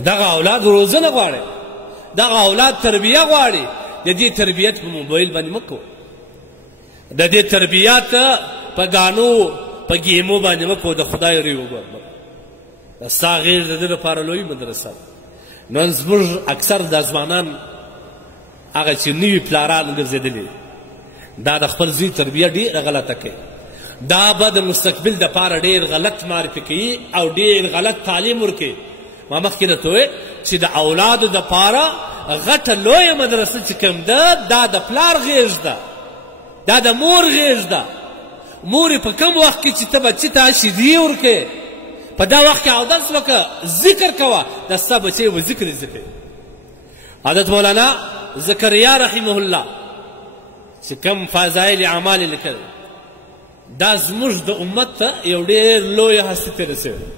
دغه اولاد روزنه غواړي، دغه اولاد تربیه غواړي. د دې تربیت په موبایل باندې مه کوه، د دې تربیت په ګانو په ګیمو باندې مه کوه. د خدای یری وګوره، ستا غیر د ده لپاره لوی مدرسه ده. نن زموږ اکثر د ځوانان هغه چې نوي پلاران ګرځېدلي، دا د خپل زوی تربیه ډېره غلطه کوي. دا به د مستقبل دپاره ډېر غلط معرفي کوي او ډېر غلط تعلیم ورکوي. ما مخکې درته وویل چې د اولادو دپاره غټه لویه مدرسه چې کوم ده، دا د پلار غېږ ده، دا د مور غېږ ده. مور یې په کوم وخت کې چې ته بچي ته شیدې ورکوې، په دا وخت کې اودس وکړه، ذکر کوه، دا ستا بچی به ذکر یې ذکر. حضرت مولانا زکریا رحمه الله چې کوم فضایل اعمال یې لیکل، دا زموږ د امت ته یو ډېر لویه هستي تېره سوې،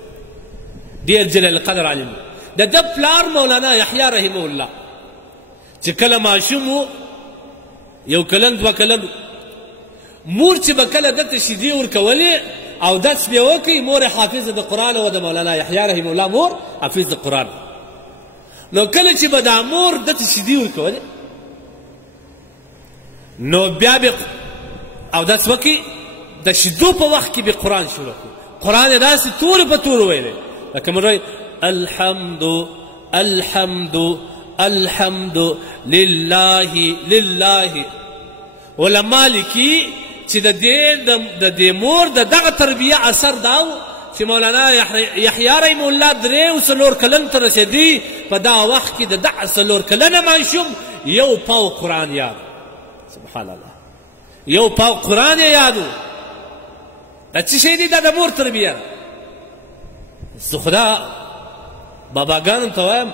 ډېر جلیل القدر عالم. د ده پلار مولانا یحیی رحمه الله چې کله ماشوم و، یو کلن دوه کلن، مور چې به کله دته شیدې ورکولې او دس به یې وکړي، مور یې حافظه د قرآن وه. د مولانا یحیی رحمه الله مور حافظ د قرآن. نو کله چې به دا مور دته شیدې ورکولې، نو بیا به اودس وکړي، د شیدو په وخت کې به قرآن شروع کړي. قرآن یې داسې تورې په تورې ویلی، لکه موږ وایي الحمد الحمد الحمد لله لله. علما لیکي چې د دې مور د دغه تربیه اثر دا و چې مولانا یحیی رحمه الله 3 کلن ته رسېدی. په دا وخت کې د دغه 3 کلنه ماشوم یو پاو قرآن یاد، سبحان الله، یو پاو قرآن یې یاد و. دا څه شی دی؟ دا د مور تربیه ده. زه خدا باباګانو ته وایم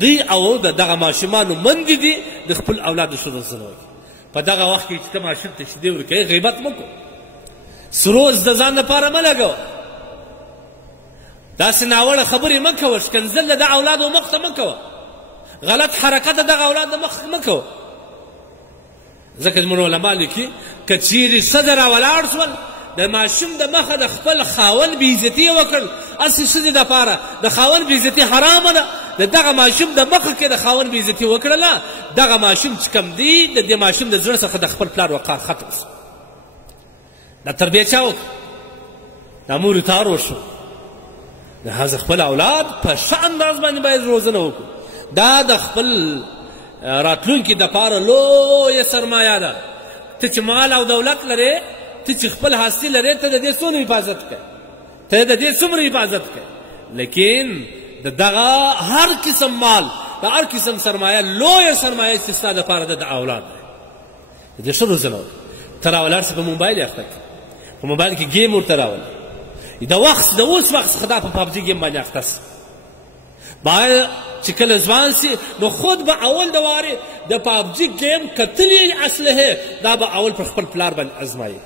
دوی او د دغه ماشومانو مندې دي د خپل اولادو ښه روزنه وکړي. په دغه وخت کې چې ته ماشوم ته شیدې ورکوې، غیبت مه کوه، سروز د ځان لپاره مه لګوه، داسې ناوړه خبرې مه کوه، ښکنځل د دغه اولادو مخ ته مه کوه، غلط حرکت د دغه اولاد مخ مه کوه. ځکه زموږ علما لیکي که چیرې ښځه راولاړ شول، د ماشوم د مخه د خپل خاوند بېعزتي یې وکړ، هسې ښځې دپاره د خاوند بېعزتي حرامه ده. د دغه ماشوم د مخه کې د خاوند بېعزتي وکړله، دغه ماشوم چې کوم دی، د دې ماشوم د زړه څخه د خپل پلار وقار ختم شو. دا تربیه چا وکړه؟ دا مور تار وشو. لهذا خپل اولاد په ښه انداز باندې باید روزنه وکړو. دا د خپل راتلونکي دپاره لویه سرمایه ده. ته چې مال او دولت لرې، ته چې خپل حاصل لرې، ته د دې څومره حفاظت کوې، ته د دې څومره حفاظت کوې. لیکن د دغه هر قسم مال، د هر قسم سرمایه، لویه سرمایه چې ستا دپاره ده د اولاد ده. د دې ښه روزنه وکړه. ته راولاړ سه په موبایل یې اخته کړه، په موبایل کې ګیم ورته راوله، د اوس وخت څخه دا په پابجي ګیم باندې اخته سه. باید چې کله ځوان سي، نو خود به اول د وارې د پابجي ګیم کتلې اسلحې، دا به اول پر خپل پلار باندې ازمایي،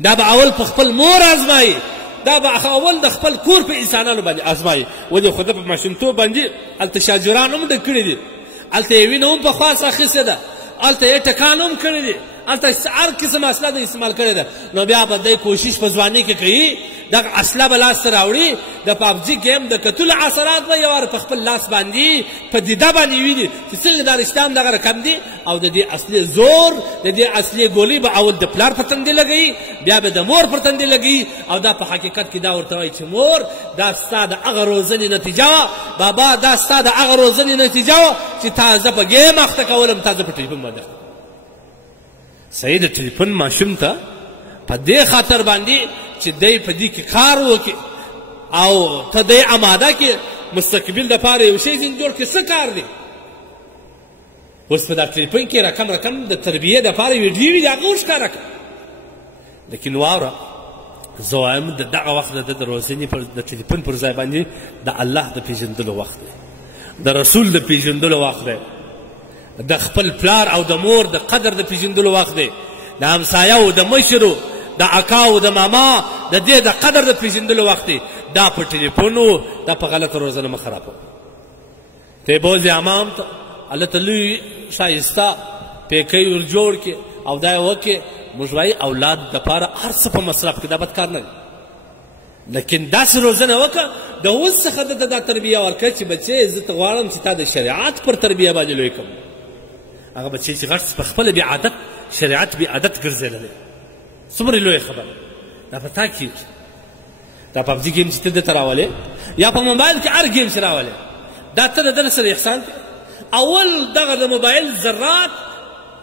دا به اول په خپل مور ازمایي، دا به اول د خپل کور په انسانانو باندې ازمایي. ولې خو ده په ماشومتوب باندې هلته شاجران هم ډک کړي دي، هلته یې وینه هم په خواص اخیستې ده، هلته یې ټکان هم کړي دي، هلته هر قسم اسلحه د استعمال کړې ده. نو بیا به دی کوشش په ځوانۍ کې کوي دغه اسلحه به لاس ته راوړي، د پابجي ګیم د کتلو اثرات به یې واره په خپل لاس باندې په دیده باندې ویني چې څنګه دا رشته هم دغه رقم دي. او د دې اصلي زور، د دې اصلي ګولۍ به اول د پلار په تندې لګوي، بیا به د مور پر تندې لګوي. او دا په حقیقت کې دا ورته وایي چې مور، دا ستا د هغه روزنې نتیجه وه، بابا دا ستا د هغه روزنې نتیجه وه چې تازه په ګیم اخته کولم، تازه په ټلیفون باندې اخته. صحیح د ټلیفون ماشوم ته په دې خاطر باندې چې دی په دې کې کار وکړي او ته دی اماده کې مستقبل دپاره یو شی ځینې جوړ کړي، څه کار دی؟ اوس په دا ټلیفون کې رقم د تربیې دپاره ویډیو وي، د هغه وښکاره کړه. لیکن واوره، زه وایم د دغه وخت د روزنې د ټلیفون پر ځای باندې د الله د پېژندلو وخت دی، د رسول د پېژندلو وخت دی، د خپل پلار او د مور د قدر د پېژندلو وخت دی، د همسایهو، د مشرو، د اکاو، د ماما، د دې د قدر د پېژندلو وخت دی. دا په ټلیفون، دا په غلطه روزنه مه خرابوه. ته یې بوځې حمام ته، هلته لوی ښایسته پیکی ور جوړ کړې او دا یې وکړې. موږ وایي اولاد دپاره هر څه په مصرف کې، دا بد کار نه دی. لیکن داسې روزنه وکړه د اوس څخه دته دا تربیه ورکړه چې بچې زه ته غواړم چې تا د شریعت پر تربیه باندې لوی کړم. هغه بچې چې غټ په خپله بې عادت شریعت بې عادت ګرځېدلی څومره لویه خبره دا په تا کېږي. دا پبجي ګیم چې ته دته راولې یا په موبایل کې هر ګیم چې راولې دا ته د ده سره احسان دی. اول دغه د موبایل ذرات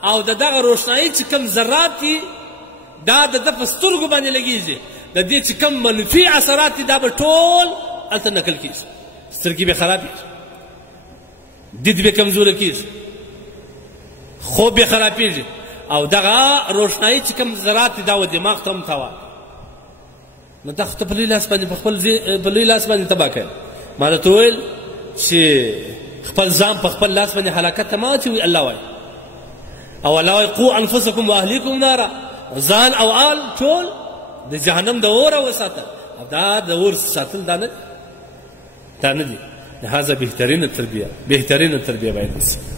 او د دغه روښنایي چې کوم ذرات دي دا د ده په سترګو باندې لګېږي. د دې چې کوم منفي اثرات دي دا به ټول هلته نقل کېږي. سترګې به خرابېږي، دید به کمزوره کېږي، خوب به خرابېږي او دغه روښنایي چې کوم ذرات دي دا و دماغ ته هم تاوان. نو دا خو ته په لوی لاس باندې په لوی لاس باندې تباه کوې. ما درته وویل چې خپل ځان په خپل لاس باندې هلاکت ته مه اچوئ. الله وایي او الله وایي قو انفسکم واهلیکم نارا، ځان او آل ټول د جهنم د اوره وساته. او دا د اور ساتل دا نه دي. لهذا بهترین التربیه باید وسي.